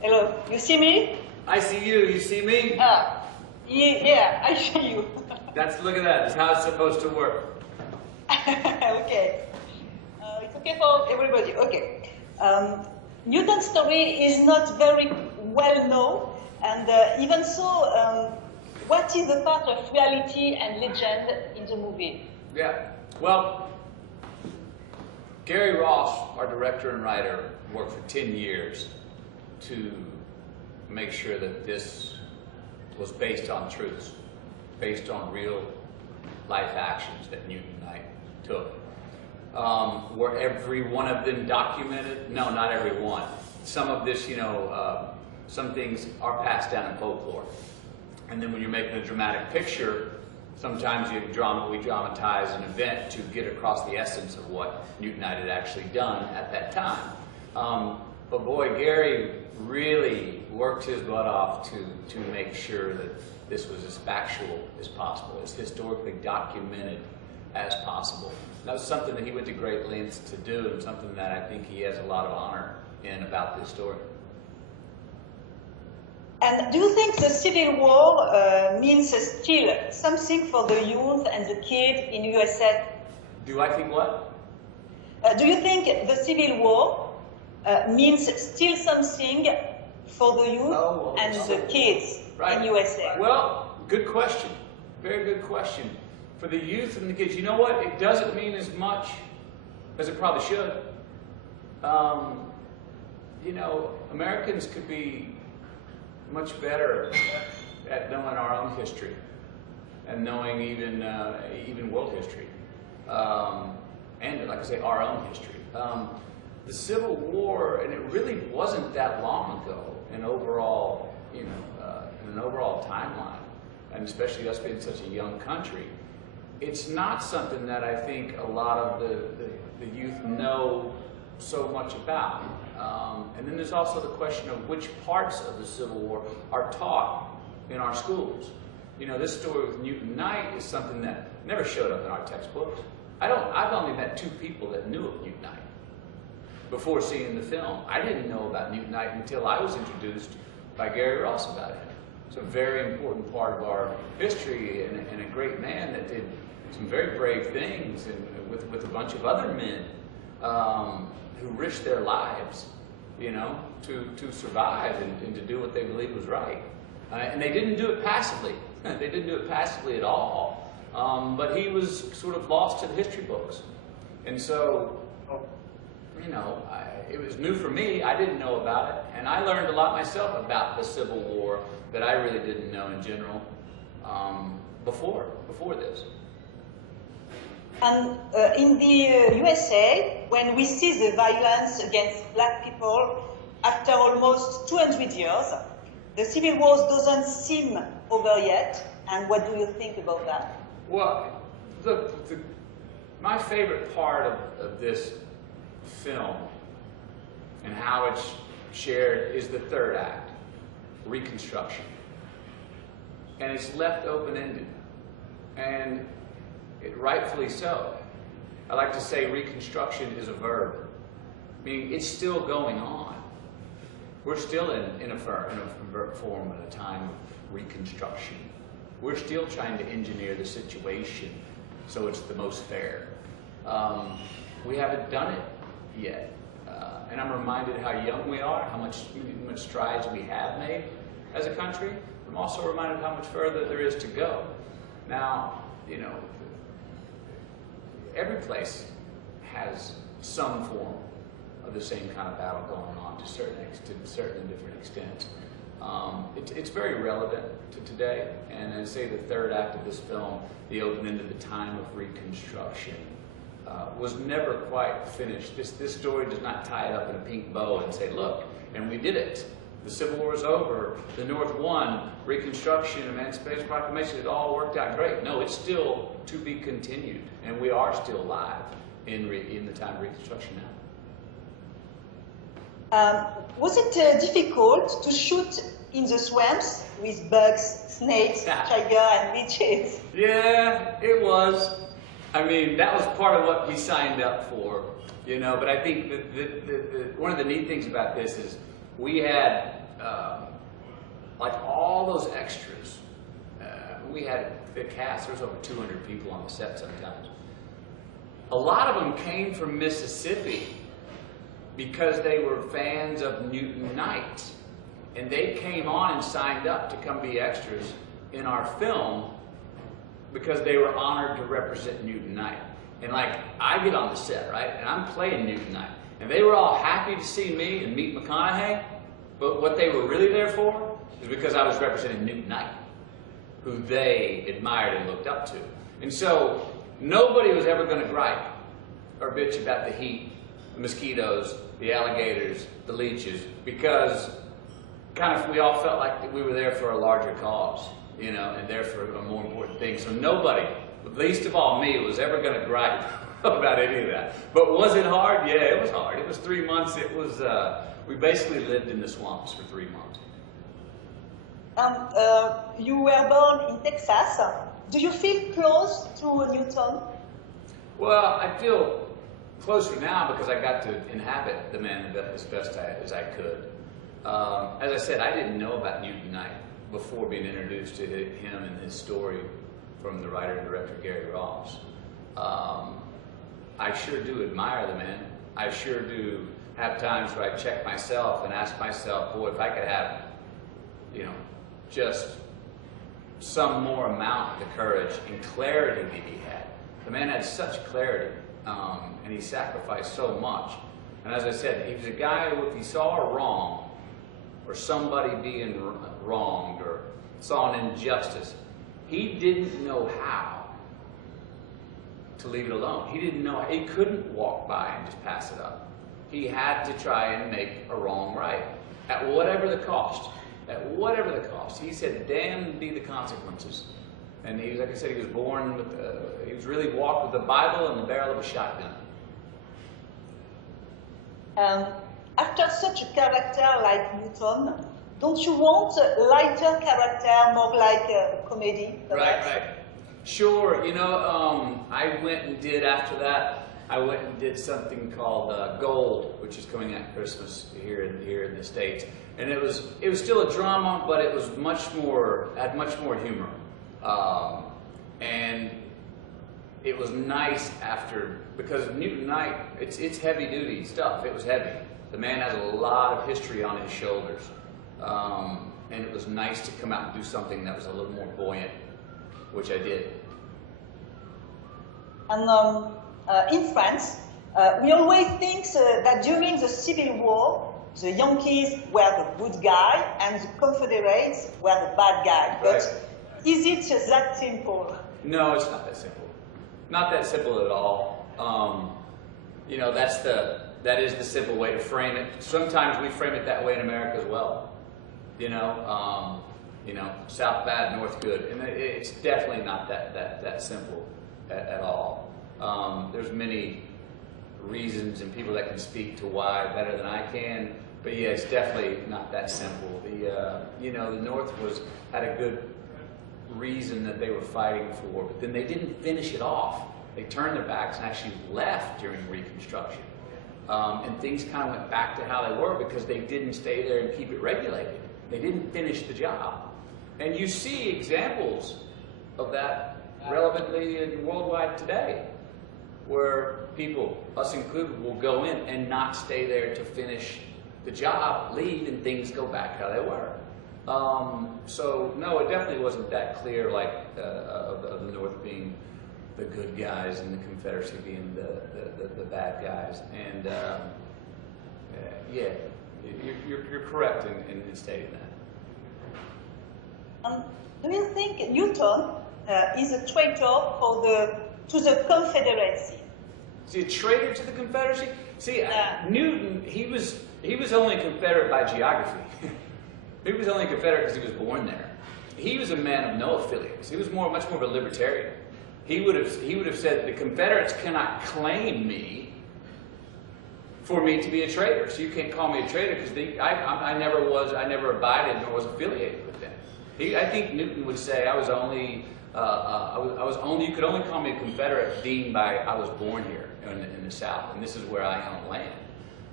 Hello, you see me? I see you. You see me? Yeah, I see you. Look at that. That's how it's supposed to work. Okay. It's okay for everybody. Okay. Newton's story is not very well known, and even so, what is the part of reality and legend in the movie? Yeah. Well, Gary Ross, our director and writer, worked for 10 years to make sure that this was based on truths, based on real life actions that Newton Knight took. Were every one of them documented? No, not every one. Some of this, some things are passed down in folklore. And then when you're making a dramatic picture, sometimes we dramatize an event to get across the essence of what Newton Knight had actually done at that time. But boy, Gary really worked his butt off to make sure that this was as factual as possible, as historically documented as possible. That was something that he went to great lengths to do, and something that I think he has a lot of honor in about this story. And do you think the Civil War means still something for the youth and the kids in USA? Do I think what? Do you think the Civil War means still something for the youth and the kids in USA? Well, good question. Very good question. For the youth and the kids, you know what? It doesn't mean as much as it probably should. Americans could be much better at knowing our own history and knowing even world history, and like I say, our own history. The Civil War, and it really wasn't that long ago in overall, in an overall timeline, and especially us being such a young country. It's not something that I think a lot of the youth know so much about. And then there's also the question of which parts of the Civil War are taught in our schools. This story with Newton Knight is something that never showed up in our textbooks. I've only met 2 people that knew of Newton Knight before seeing the film. I didn't know about Newton Knight until I was introduced by Gary Ross about him. It's a very important part of our history, and a great man that did some very brave things, and with a bunch of other men who risked their lives, to survive and to do what they believed was right. And they didn't do it passively. They didn't do it passively at all. But he was sort of lost to the history books. And so, it was new for me. I didn't know about it. And I learned a lot myself about the Civil War that I really didn't know in general before this. And in the USA, when we see the violence against black people after almost 200 years, the Civil War doesn't seem over yet. And what do you think about that? Well, look, my favorite part of this film and how it's shared is the third act, Reconstruction. And it's left open-ended. And rightfully so. I like to say Reconstruction is a verb, meaning it's still going on. We're still in a form at a time of Reconstruction. We're still trying to engineer the situation so it's the most fair. We haven't done it yet. And I'm reminded how young we are, how much strides we have made as a country. I'm also reminded how much further there is to go. Now, every place has some form of the same kind of battle going on to certain different extents. It's very relevant to today, and as I say, the third act of this film, the open end of the time of Reconstruction, was never quite finished. This story does not tie it up in a pink bow and say, look, and we did it. The Civil War is over. The North won. Reconstruction, Emancipation Proclamation, it all worked out great. No, it's still to be continued, and we are still alive in the time of Reconstruction now. Was it difficult to shoot in the swamps with bugs, snakes, tiger, and witches? Yeah, it was. I mean, that was part of what we signed up for, But I think one of the neat things about this is we had like all those extras, we had the cast, there was over 200 people on the set sometimes. A lot of them came from Mississippi because they were fans of Newton Knight. And they came on and signed up to come be extras in our film because they were honored to represent Newton Knight. And like, I get on the set, right? And I'm playing Newton Knight. And they were all happy to see me and meet McConaughey. But what they were really there for is because I was representing Newton Knight, who they admired and looked up to. And so nobody was ever going to gripe or bitch about the heat, the mosquitoes, the alligators, the leeches, because kind of we all felt like we were there for a larger cause, you know, and there for a more important thing. So nobody, least of all me, was ever going to gripe about any of that. But was it hard? Yeah, it was hard. It was 3 months. It was, we basically lived in the swamps for 3 months. You were born in Texas. Do you feel close to Newton? Well, I feel closer now because I got to inhabit the man as best as I could. As I said, I didn't know about Newton Knight before being introduced to him and his story from the writer and director Gary Ross. I sure do admire the man. I sure do have times where I check myself and ask myself, boy, if I could have, you know, just some more amount of the courage and clarity that he had. The man had such clarity, and he sacrificed so much. And as I said, he was a guy who, if he saw a wrong, or somebody being wronged, or saw an injustice, he didn't know how to leave it alone. He didn't know, he couldn't walk by and just pass it up. He had to try and make a wrong right, at whatever the cost. At whatever the cost. He said, damned be the consequences. And he, like I said, he was born with, he was really walked with the Bible and the barrel of a shotgun. After such a character like Newton, don't you want a lighter character, more like a comedy? Perhaps? Right. Sure. You know, I went and did, after that, I went and did something called Gold, which is coming out Christmas here in the States. And it was still a drama, but it was had much more humor. And it was nice after, because Newton Knight, it's heavy duty stuff. It was heavy. The man has a lot of history on his shoulders. And it was nice to come out and do something that was a little more buoyant, which I did. And in France, we always think that during the Civil War, the Yankees were the good guy and the Confederates were the bad guy. But is it that simple? No, it's not that simple. Not that simple at all. You know, that is the simple way to frame it. Sometimes we frame it that way in America as well. You know, South bad, North good, and it's definitely not that simple at all. There's many reasons and people that can speak to why better than I can, but yeah, it's definitely not that simple. You know, the North had a good reason that they were fighting for, but then they didn't finish it off. They turned their backs and actually left during Reconstruction. And things kind of went back to how they were because they didn't stay there and keep it regulated. They didn't finish the job. And you see examples of that relevantly and worldwide today, where people, us included, will go in and not stay there to finish the job, leave, and things go back how they were. So no, it definitely wasn't that clear, like of the North being the good guys and the Confederacy being the bad guys. And yeah, you're correct in stating that. Do you think Newton is a traitor to the Confederacy? Is he a traitor to the Confederacy? See, Newton, he was only a Confederate by geography. He was only a Confederate because he was born there. He was a man of no affiliates. He was much more of a libertarian. He would have said the Confederates cannot claim me for me to be a traitor. So you can't call me a traitor because I never abided nor was affiliated with them. I think Newton would say I was only you could only call me a Confederate deemed by I was born here in the South, and this is where I own land.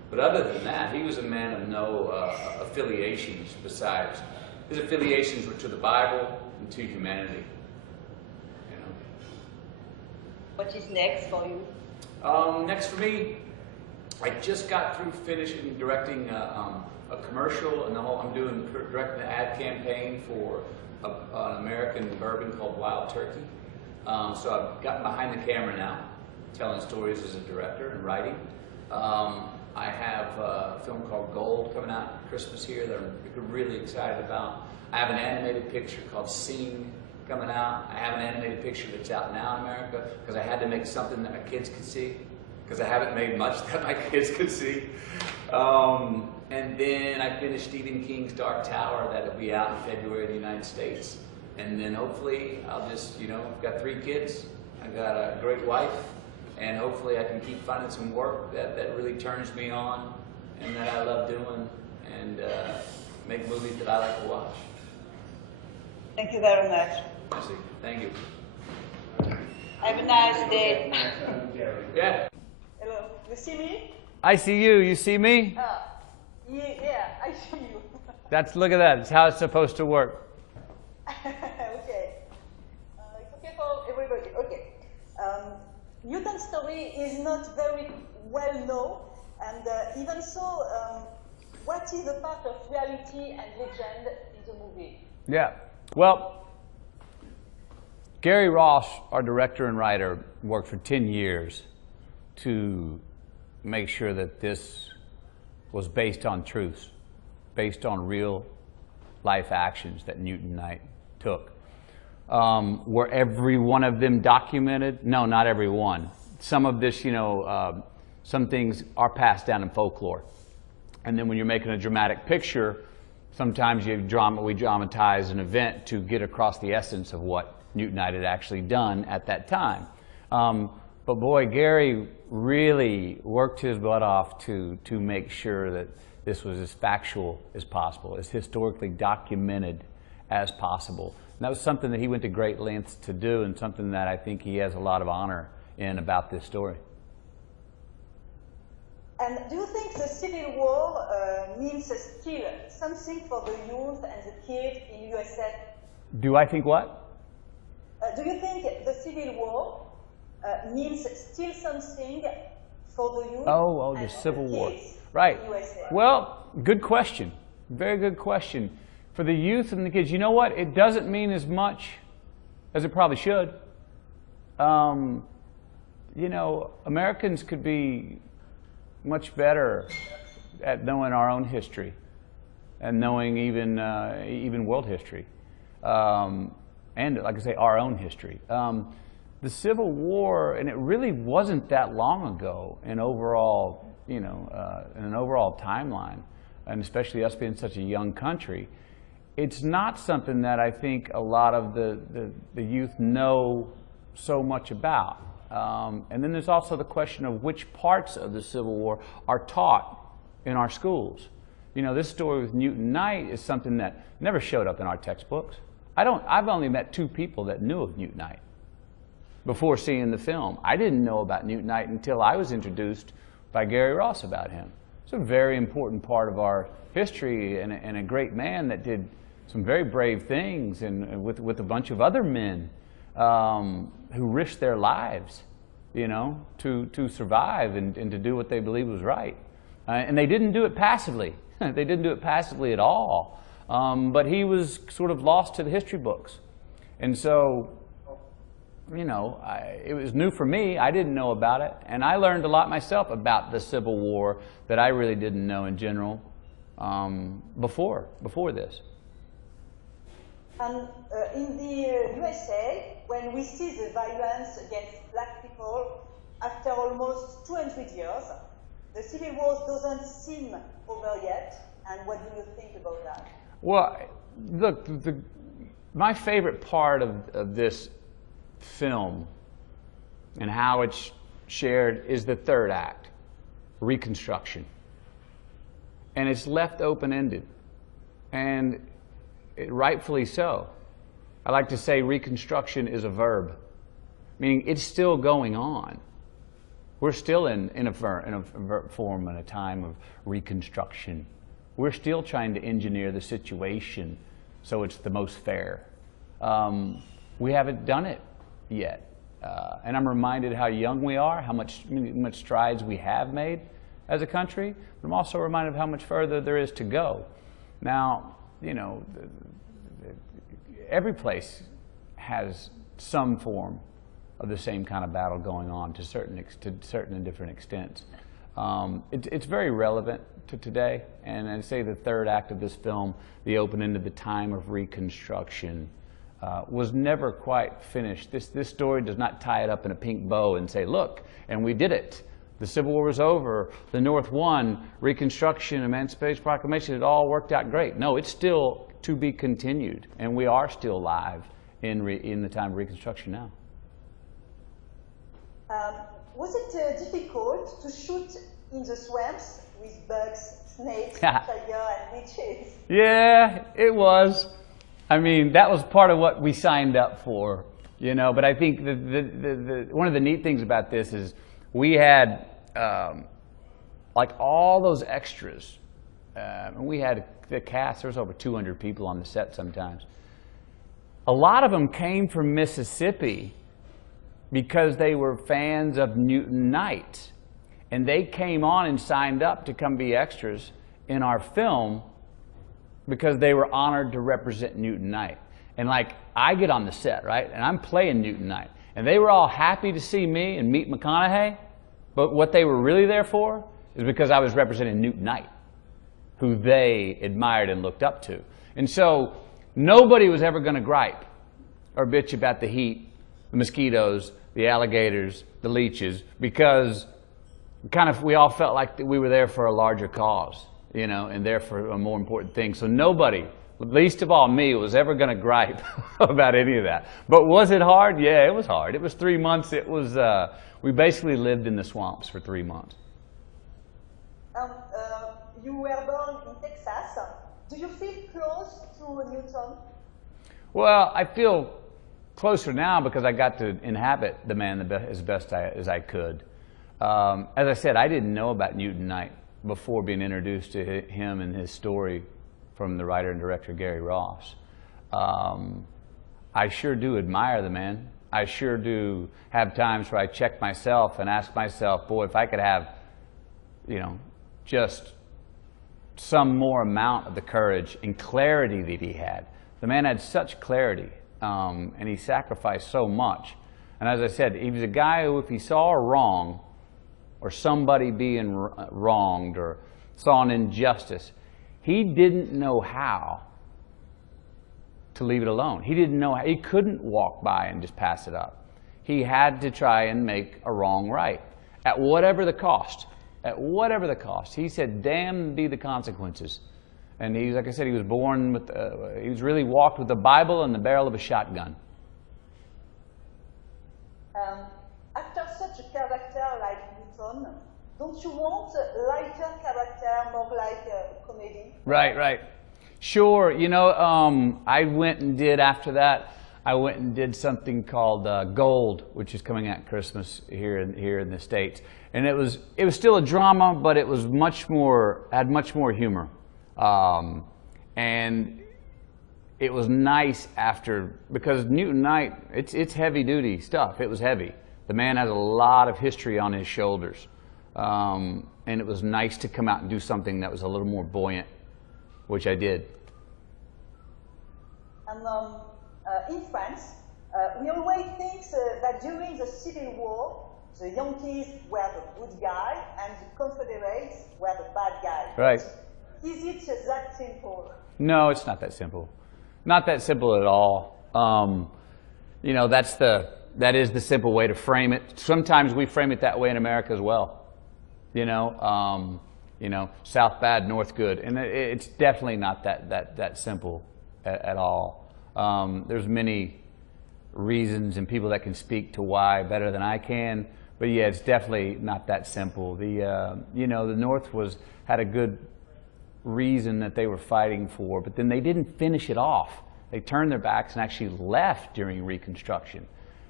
But other than that, he was a man of no affiliations besides. His affiliations were to the Bible and to humanity. You know. What is next for you? Next for me, I just got through finishing directing a commercial, and I'm directing an ad campaign for an American bourbon called Wild Turkey. So I've gotten behind the camera now, telling stories as a director and writing. I have a film called Gold coming out at Christmas here that I'm really excited about. I have an animated picture called Sing coming out. I have an animated picture that's out now in America because I had to make something that my kids could see because I haven't made much that my kids could see. And then I finished Stephen King's Dark Tower that'll be out in February in the United States. And then hopefully I'll just, I've got 3 kids. I got a great wife. And hopefully I can keep finding some work that really turns me on and that I love doing and make movies that I like to watch. Thank you very much. Merci. Thank you. Have a nice day. Yeah. Hello. You see me? I see you. You see me? Yeah, I see you. Look at that. That's how it's supposed to work. Okay. It's okay for everybody. Okay. Newton's story is not very well known, and even so, what is the part of reality and legend in the movie? Yeah. Well, Gary Ross, our director and writer, worked for 10 years to make sure that this was based on truths, based on real life actions that Newton Knight took. Were every one of them documented? No, not every one. Some of this, some things are passed down in folklore. And then when you're making a dramatic picture, sometimes we dramatize an event to get across the essence of what Newton Knight had actually done at that time. But boy, Gary really worked his butt off to make sure that this was as factual as possible, as historically documented as possible. And that was something that he went to great lengths to do, and something that I think he has a lot of honor in about this story. And do you think the Civil War means still something for the youth and the kids in USA? Do I think what? Do you think the Civil War means still something for the youth the and Civil the War. kids Right. in USA? Well, good question. Very good question. For the youth and the kids, you know what? It doesn't mean as much as it probably should. Americans could be much better at knowing our own history and knowing even world history. And like I say, our own history. The Civil War, and it really wasn't that long ago in overall, in an overall timeline, and especially us being such a young country, it's not something that I think a lot of the youth know so much about. And then there's also the question of which parts of the Civil War are taught in our schools. This story with Newton Knight is something that never showed up in our textbooks. I've only met 2 people that knew of Newton Knight before seeing the film. I didn't know about Newton Knight until I was introduced by Gary Ross about him. It's a very important part of our history, and a great man that did some very brave things, and with a bunch of other men who risked their lives, to survive and to do what they believed was right. And they didn't do it passively. They didn't do it passively at all. But he was sort of lost to the history books. And so, it was new for me. I didn't know about it. And I learned a lot myself about the Civil War that I really didn't know in general before this. And in the USA, when we see the violence against black people after almost 200 years, the Civil War doesn't seem over yet. And what do you think about that? Well, look, my favorite part of this film and how it's shared is the 3rd act, Reconstruction. And it's left open-ended, and rightfully so. I like to say Reconstruction is a verb, meaning it's still going on. We're still in a form and a time of Reconstruction. We're still trying to engineer the situation so it's the most fair. We haven't done it yet. And I'm reminded how young we are, how much strides we have made as a country, but I'm also reminded of how much further there is to go. Now, you know, every place has some form of the same kind of battle going on to certain and different extents. It's very relevant to today, and I'd say the third act of this film, the opening to the time of Reconstruction, was never quite finished. This story does not tie it up in a pink bow and say, look, and we did it. The Civil War was over, the North won, Reconstruction, Emancipation Proclamation, it all worked out great. No, it's still to be continued, and we are still live in the time of Reconstruction now. Was it difficult to shoot in the swamps with bugs, snakes, fire, and witches? Yeah, it was. I mean, that was part of what we signed up for, you know. But I think one of the neat things about this is we had like all those extras. And we had the cast. There was over 200 people on the set sometimes. A lot of them came from Mississippi because they were fans of Newton Knight. And they came on and signed up to come be extras in our film because they were honored to represent Newton Knight. And like, I get on the set, right? And I'm playing Newton Knight. And they were all happy to see me and meet McConaughey. But what they were really there for is because I was representing Newton Knight, who they admired and looked up to. And so nobody was ever going to gripe or bitch about the heat, the mosquitoes, the alligators, the leeches, because we all felt like we were there for a larger cause, you know, and there for a more important thing. So nobody, least of all me, was ever going to gripe about any of that. But was it hard? Yeah, it was hard. It was 3 months. It was, we basically lived in the swamps for 3 months. You were born in Texas. Do you feel close to Newton? Well, I feel closer now because I got to inhabit the man as best as I could. As I said, I didn't know about Newton Knight before being introduced to him and his story from the writer and director Gary Ross. I sure do admire the man. I sure do have times where I check myself and ask myself, boy, if I could have, you know, just some more amount of the courage and clarity that he had. The man had such clarity, and he sacrificed so much. And as I said, he was a guy who, if he saw a wrong or somebody being wronged or saw an injustice, he didn't know how to leave it alone. He didn't know how. He couldn't walk by and just pass it up. He had to try and make a wrong right at whatever the cost. At whatever the cost. He said, damn be the consequences. And he, like I said, he was born with, he was really walked with the Bible and the barrel of a shotgun. After such a character like Newton, don't you want a lighter character, more like a comedy? Right, right. Sure. You know, I went and did, after that, I went and did something called Gold, which is coming out Christmas here in the States. And it was still a drama, but it was had much more humor. And it was nice after, because Newton Knight, it's heavy duty stuff. It was heavy. The man has a lot of history on his shoulders. And it was nice to come out and do something that was a little more buoyant, which I did. And in France, we always think that during the Civil War, the Yankees were the good guy and the Confederates were the bad guy. Right. Is it that simple? No, it's not that simple. Not that simple at all. You know, that is the simple way to frame it. Sometimes we frame it that way in America as well. You know, South bad, North good, and it's definitely not that simple at all. There's many reasons and people that can speak to why better than I can, but yeah, it's definitely not that simple. You know, the North had a good reason that they were fighting for, but then they didn't finish it off. They turned their backs and actually left during Reconstruction.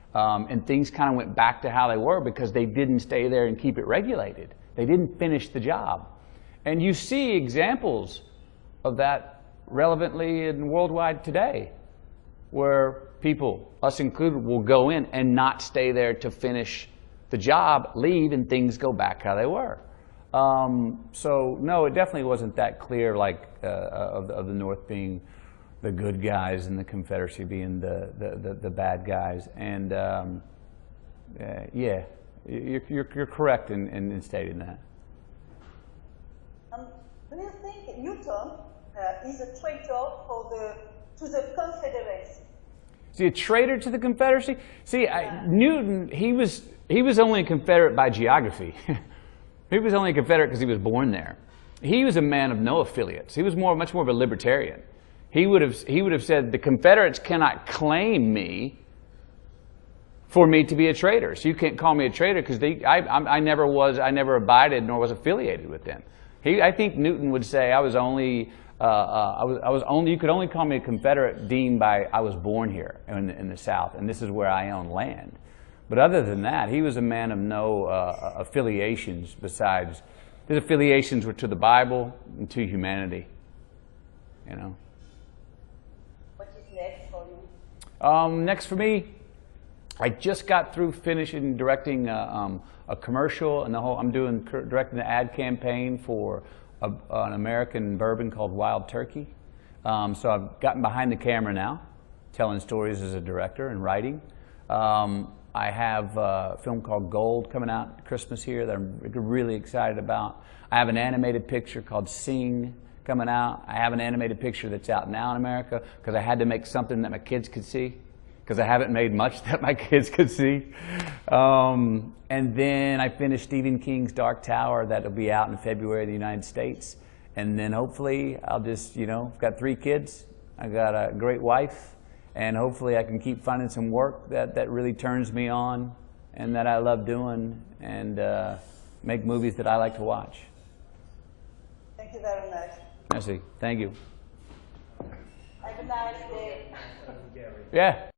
And things kind of went back to how they were because they didn't stay there and keep it regulated. They didn't finish the job. And you see examples of that relevantly and worldwide today, where people, us included, will go in and not stay there to finish the job, leave, and things go back how they were. So no, it definitely wasn't that clear, like of the North being the good guys and the Confederacy being the bad guys. And yeah, you're correct in stating that. Do you think Newton is a traitor to the Confederacy? Is he a traitor to the Confederacy? See, Newton, he was only a Confederate by geography. He was only a Confederate because he was born there. He was a man of no affiliates. He was much more of a libertarian. He would have said, the Confederates cannot claim me for me to be a traitor. So you can't call me a traitor because I never abided nor was affiliated with them. I think Newton would say I was only you could only call me a Confederate deemed by I was born here in the South, and this is where I own land. But other than that, he was a man of no affiliations besides his affiliations were to the Bible and to humanity. You know. What is next for you? Next for me, I just got through finishing directing a commercial and I'm directing the ad campaign for an American bourbon called Wild Turkey. So I've gotten behind the camera now, telling stories as a director and writing. I have a film called Gold coming out Christmas here that I'm really excited about. I have an animated picture called Sing coming out. I have an animated picture that's out now in America because I had to make something that my kids could see, because I haven't made much that my kids could see. And then I finished Stephen King's Dark Tower. That'll be out in February in the United States. And then hopefully I'll just, I've got 3 kids. I got a great wife. And hopefully I can keep finding some work that really turns me on and that I love doing, and make movies that I like to watch. Thank you very much. Merci. Thank you. Have a nice day. Yeah.